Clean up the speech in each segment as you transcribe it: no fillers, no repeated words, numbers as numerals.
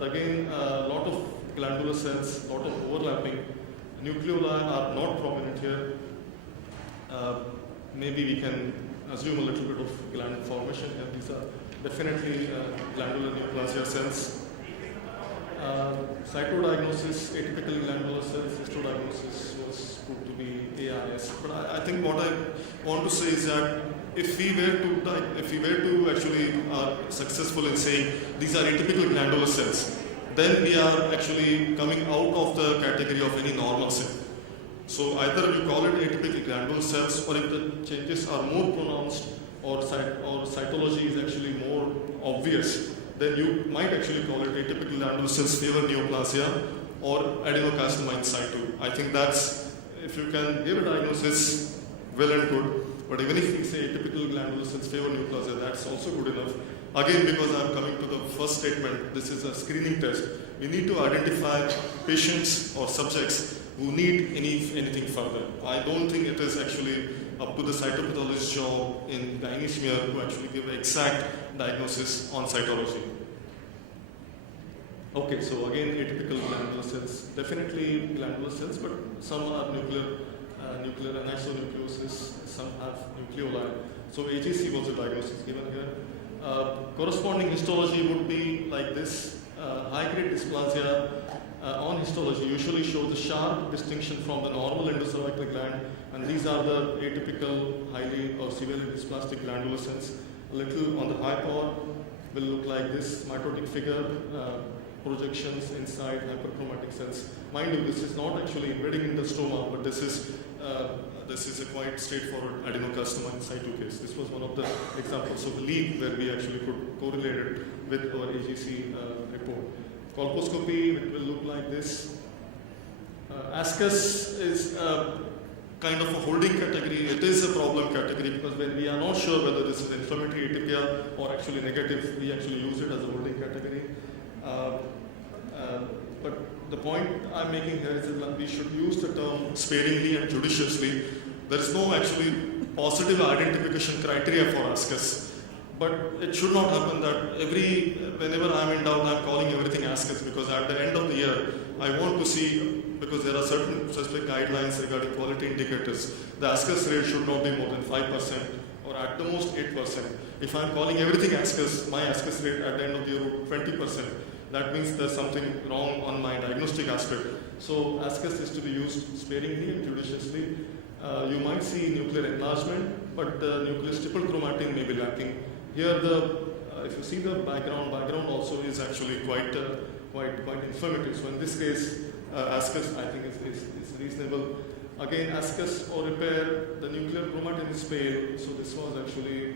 But again, a lot of glandular cells, a lot of overlapping. Nucleoli are not prominent here. Maybe we can assume a little bit of gland formation here. These are definitely glandular neoplasia cells. Cytodiagnosis, atypical glandular cells, histodiagnosis was proved to be AIS. But I think what I want to say is that if we were to actually successful in saying these are atypical glandular cells, then we are actually coming out of the category of any normal cell. So either you call it atypical glandular cells, or if the changes are more pronounced or cytology is actually more obvious, then you might actually call it atypical glandular cells favor neoplasia or adenocarcinoma in situ. I think that's, if you can give a diagnosis, well and good. But even if we say atypical glandular cells favor neoplasia, that's also good enough. Again, because I'm coming to the first statement, this is a screening test. We need to identify patients or subjects who need anything further. I don't think it is actually up to the cytopathologist's job in gynae smear to actually give an exact diagnosis on cytology. Okay, so again, atypical glandular cells, definitely glandular cells, but some are nuclear anisonucleosis, some have nucleoli. So AGC was the diagnosis given here. Corresponding histology would be like this. High-grade dysplasia on histology usually shows a sharp distinction from the normal endocervical gland, and these are the atypical, highly or severely dysplastic glandular cells. A little on the high power will look like this mitotic figure, projections inside hyperchromatic cells. Mind you, this is not actually embedding in the stroma, but this is a quite straightforward adenocarcinoma in situ case. This was one of the examples of leak where we actually could correlate it with our AGC report. Colposcopy, it will look like this. Ascus is kind of a holding category. It is a problem category because when we are not sure whether this is inflammatory atypia or actually negative, we actually use it as a holding category. But the point I'm making here is that we should use the term sparingly and judiciously. There is no actually positive identification criteria for ascus. But it should not happen that whenever I'm in doubt, I'm calling everything ascus, because at the end of the year, I want to see, because there are certain specific guidelines regarding quality indicators, the ascus rate should not be more than 5% or at the most 8%. If I'm calling everything ascus, my ascus rate at the end of the year would 20%. That means there's something wrong on my diagnostic aspect. So ascus is to be used sparingly and judiciously. You might see nuclear enlargement, but the nuclear stipple chromatin may be lacking. Here, if you see the background also is actually quite informative. So in this case, ascus I think is reasonable. Again, ascus or repair, the nuclear chromatin is pale. So this was actually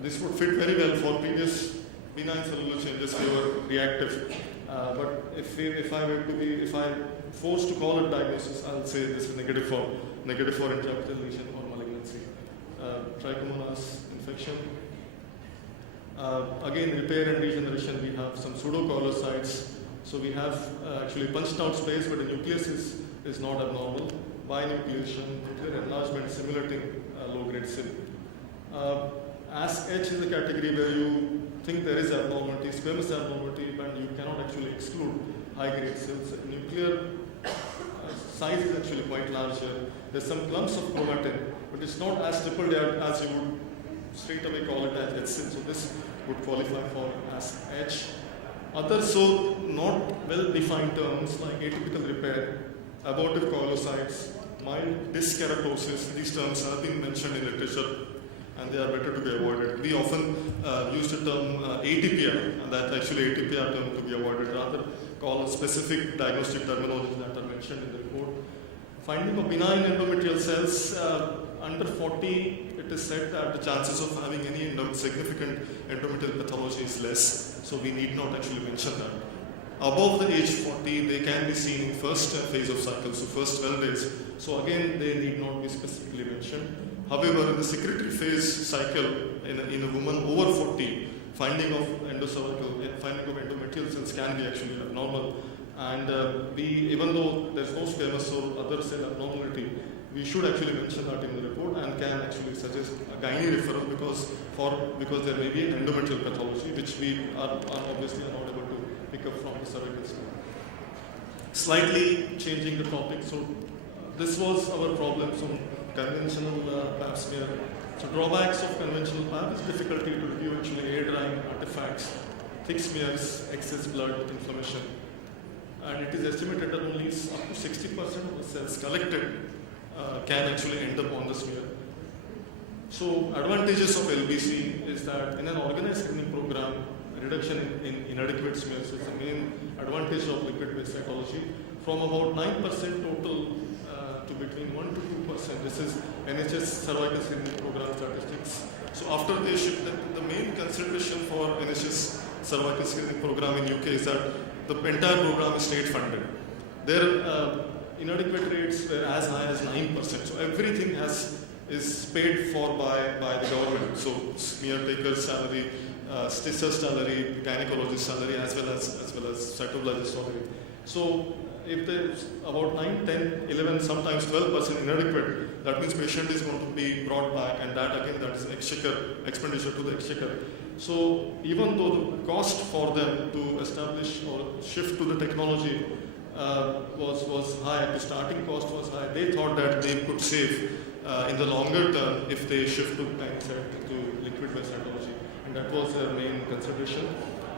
this would fit very well for previous benign cellular changes. They were reactive. But if I'm forced to call it diagnosis, I'll say this is negative for intraepithelial lesion or malignancy. Trichomonas infection. Again, repair and regeneration, we have some pseudochorocytes. So we have actually punched out space, but the nucleus is not abnormal. Binucleation, nuclear enlargement, simulating low-grade SIB. ASH is a category where you think there is abnormality, squamous abnormality, but you cannot actually exclude high-grade cells. Nuclear size is actually quite large here. There's some clumps of chromatin, but it's not as stippled as you would straight away call it as HSIL. So this would qualify for as H. Other so not well-defined terms like atypical repair, abortive coilocytes, mild dyskeratosis, these terms have been mentioned in literature and they are better to be avoided. We often use the term atypia, and that's actually atypia term to be avoided, rather call specific diagnostic terminologies that are mentioned in the report. Finding of benign endometrial cells under 40, it is said that the chances of having any significant endometrial pathology is less, so we need not actually mention that. Above the age 40, they can be seen in first phase of cycle, so first 12 days. So again, they need not be specifically mentioned. However, in the secretory phase cycle, in a woman over 40, finding of endometrial cells can be actually abnormal. And even though there's no squamous or other cell abnormality, we should actually mention that in the report and can actually suggest a gynae referral because there may be an endometrial pathology which we are obviously not able to pick pick up from the cervical smear. Slightly changing the topic, so this was our problem. So conventional pap smear. So drawbacks of conventional pap is difficulty to review actually air-drying artifacts, thick smears, excess blood, inflammation. And it is estimated that only up to 60% of the cells collected can actually end up on the smear. So advantages of LBC is that in an organized screening program, reduction in inadequate smears is the main advantage of liquid-based cytology. From about 9% total to between 1 to 2%. This is NHS cervical screening program statistics. So after they shift, the main consideration for NHS cervical screening program in UK is that the entire program is state funded. Their inadequate rates were as high as 9%. So everything is paid for by the government. So smear taker's salary, stitcher's salary, gynecologist's salary, as well as cytologist's salary. So if there's about 9, 10, 11, sometimes 12% inadequate, that means patient is going to be brought back, and that again, that is an expenditure to the exchequer. So even though the cost for them to establish or shift to the technology was high, the starting cost was high, they thought that they could save in the longer term if they shift to liquid-based cytology, and that was their main consideration.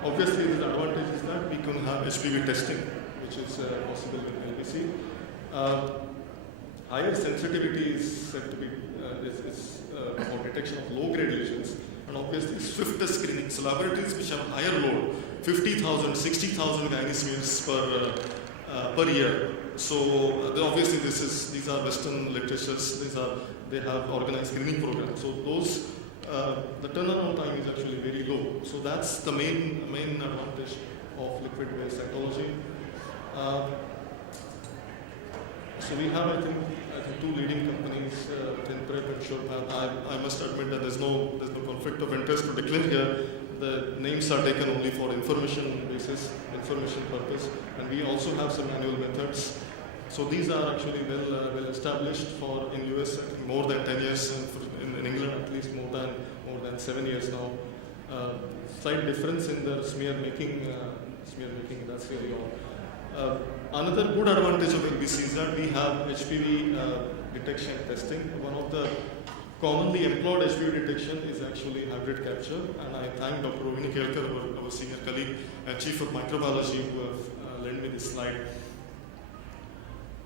Obviously, the advantage is that we can have HPV testing, which is possible with LBC. Higher sensitivity is said to be for detection of low-grade lesions, and obviously swifter screening. So laboratories which have higher load, 50,000, 60,000 gynae smears per year. So obviously these are Western literatures. They have organized screening programs. So those the turnaround time is actually very low. So that's the main advantage of liquid-based cytology. So we have, I think, two leading companies, Interpretetion and SurePath. I must admit that there's no conflict of interest to declare here. The names are taken only for information basis, information purpose, and we also have some manual methods. So these are actually well established for in US I think more than 10 years, and in England at least more than 7 years now. Slight difference in the smear making, that's really all. Another good advantage of LBC is that we have HPV detection testing. One of the commonly employed HPV detection is actually hybrid capture, and I thank Dr. Rohini Kelkar, our senior colleague and chief of microbiology, who have lent me this slide.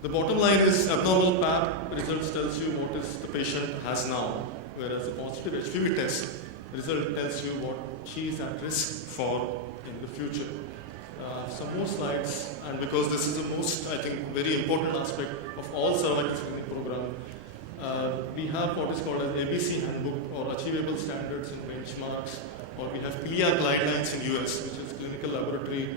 The bottom line is abnormal pap results tells you what is the patient has now, whereas the positive HPV test result tells you what she is at risk for in the future. Some more slides, and because this is the most, I think, very important aspect of all cervical screening program, we have what is called as ABC handbook, or achievable standards and benchmarks, or we have CLIA guidelines in US, which is clinical laboratory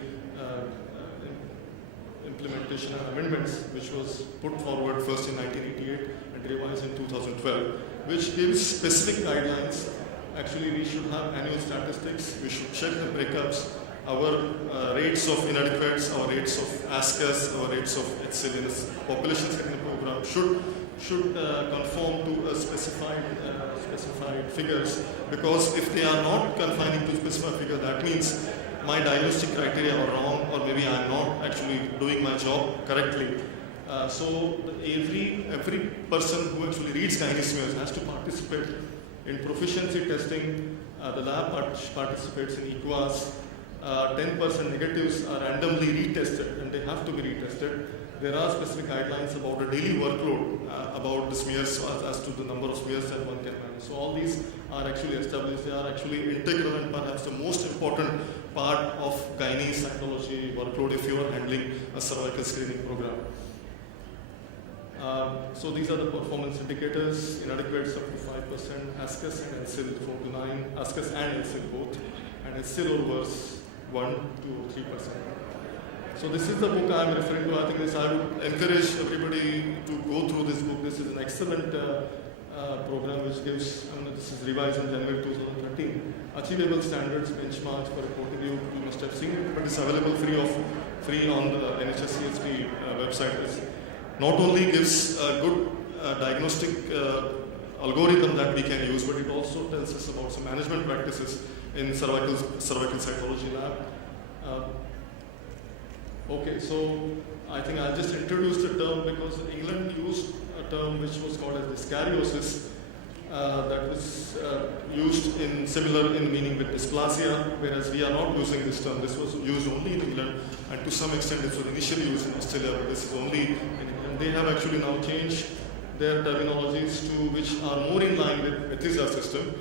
implementation and amendments, which was put forward first in 1988 and revised in 2012, which gives specific guidelines. Actually, we should have annual statistics, we should check the breakups, our rates of inadequates, our rates of ASCAS, our rates of HCL in this population screening program should conform to a specified figures, because if they are not confining to specified figure, that means my diagnostic criteria are wrong, or maybe I am not actually doing my job correctly. So every person who actually reads gynae smears has to participate in proficiency testing. The lab participates in EQUAS. 10% negatives are randomly retested, and they have to be retested. There are specific guidelines about the daily workload, about the smears as to the number of smears that one can manage. So all these are actually established. They are actually integral and perhaps the most important part of gynae cytology workload if you are handling a cervical screening program. So these are the performance indicators. Inadequates up to 5%, ASCAS and LCIL 4 to 9, ASCAS and LCIL both, and LCIL or worse 1 to 3%. So this is the book I am referring to. I think I would encourage everybody to go through this book. This is an excellent program which gives, this is revised in January 2013, achievable standards, benchmarks for reporting. You must have seen it, but it's available free on the NHS CHP website. It not only gives a good diagnostic algorithm that we can use, but it also tells us about some management practices in cervical cytology lab. Okay, so I think I'll just introduce the term because England used a term which was called as dyskaryosis, that was used in similar in meaning with dysplasia, whereas we are not using this term. This was used only in England, and to some extent it was initially used in Australia, but this is only in England. They have actually now changed their terminologies to which are more in line with Bethesda system.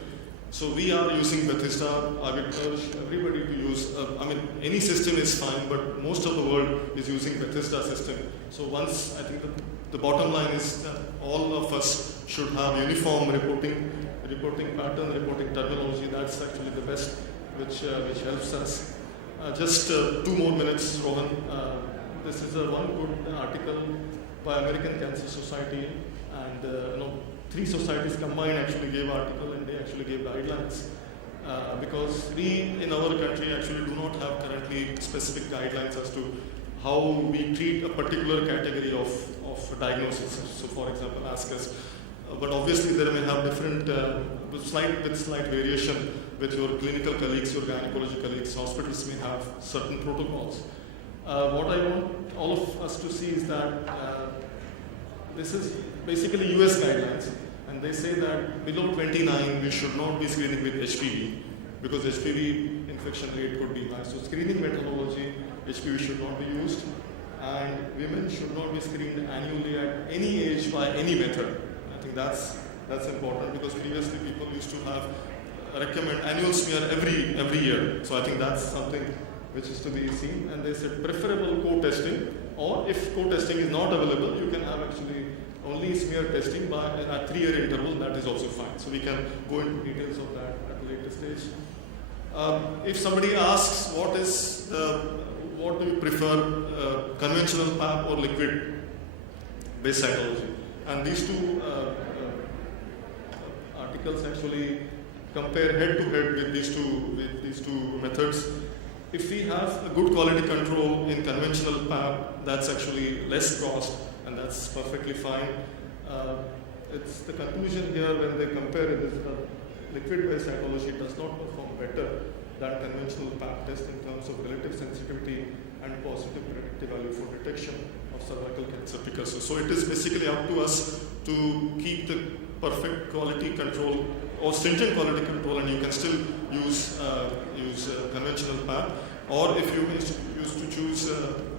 So we are using Bethesda. I would urge everybody to use, any system is fine, but most of the world is using Bethesda system. So once, I think the bottom line is that all of us should have uniform reporting pattern, reporting terminology. That's actually the best, which helps us. Just 2 more minutes, Rohan. This is one good article by American Cancer Society, and 3 societies combined actually gave article, and they actually gave guidelines, because we in our country actually do not have currently specific guidelines as to how we treat a particular category of diagnosis. So for example, ASCUS, but obviously there may have different, with slight variation with your clinical colleagues, your gynecology colleagues. Hospitals may have certain protocols. What I want all of us to see is that this is basically US guidelines, and they say that below 29 we should not be screening with HPV, because HPV infection rate could be high. So screening methodology, HPV should not be used, and women should not be screened annually at any age by any method. I think that's important, because previously people used to have recommend annual smear every year. So I think that's something which is to be seen. And they said preferable co-testing, or if co-testing is not available, you can have actually only smear testing by a 3-year interval. That is also fine. So we can go into details of that at a later stage. If somebody asks what do you prefer, conventional PAP or liquid based cytology, and these 2 articles actually compare head to head with these two methods. If we have a good quality control in conventional PAP, that's actually less cost, and that's perfectly fine. It's the conclusion here when they compare it is that liquid-based cytology does not perform better than conventional PAP test in terms of relative sensitivity and positive predictive value for detection of cervical cancer precursors. So it is basically up to us to keep the perfect quality control or stringent quality control, and you can still use conventional PAP. Or if you used to choose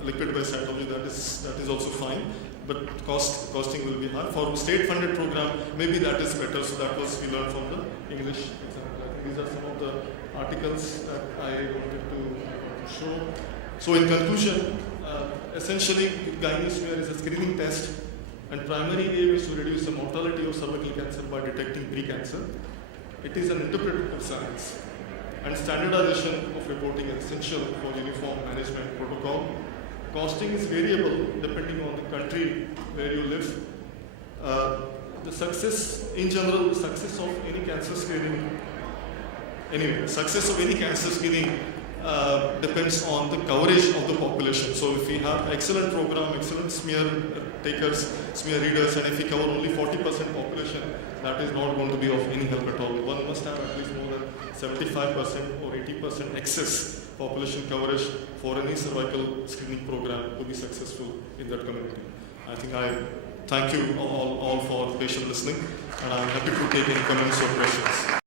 liquid-based cytology, that is also fine, but costing will be high. For state-funded program, maybe that is better. So that was we learned from the English example. These are some of the articles that I wanted to show. So in conclusion, essentially, gynae smear is a screening test, and primary aim is to reduce the mortality of cervical cancer by detecting pre-cancer. It is an interpretative science, and standardization of reporting is essential for uniform management protocol. Costing is variable depending on the country where you live. The success, in general, the success of any cancer screening, depends on the coverage of the population. So if we have excellent program, excellent smear takers, smear readers, and if we cover only 40% population, that is not going to be of any help at all. One must have at least more than 75% or 80% excess population coverage for any cervical screening program to be successful in that community. I think I thank you all for patient listening, and I'm happy to take any comments or questions.